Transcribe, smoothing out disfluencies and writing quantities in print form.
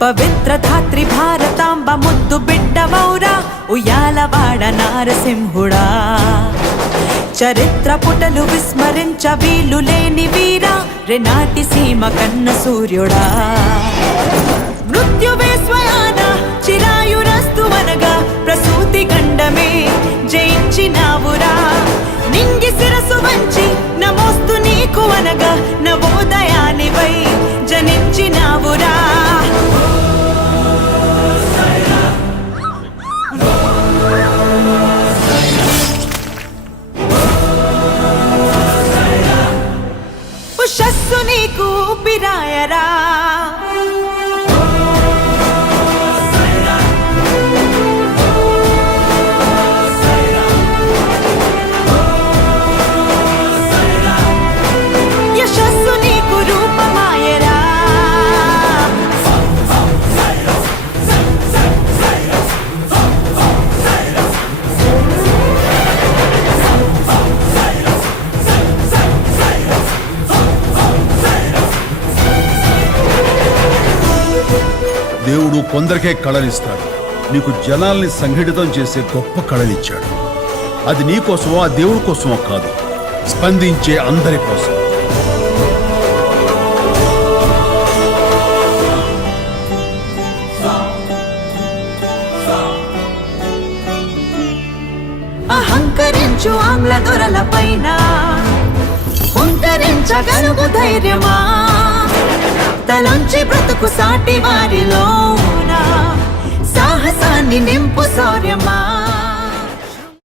పవిత్ర ధాత్రి భారతాంబ ముద్దు బిడ్డవౌరా ఉయ్యాలవాడ నారసింహుడా. చరిత్ర పుటలు విస్మరించ వీలు లేని వీరా రెనాటి సీమ కన్న సూర్యుడా. మృత్యువే స్వయాన చిరాయురస్తువనగా ప్రసూతి గండమే జయించినావురా. నింగి శిరసు వంచి నమోస్తు నీకు అనగా నవోదయానివై జనించినావురా. ఉషస్సు నీకు పిరాయరా. యశస్సు నీకు రూపమాయరా. దేవుడు కొందరికే కళనిస్తాడు. నీకు జనాల్ని సంఘటితం చేసే గొప్ప కళనిచ్చాడు. అది నీ కోసమో ఆ దేవుడి కోసమో కాదు, స్పందించే అందరి కోసం. అహంకరించు ఆంగ్ల దొరల పైన హుంకరించగలుగు ధైర్యమా. తలంచి బ్రతుకు సాటి వారిలోన సాహసాన్ని నింపు శౌర్యమా.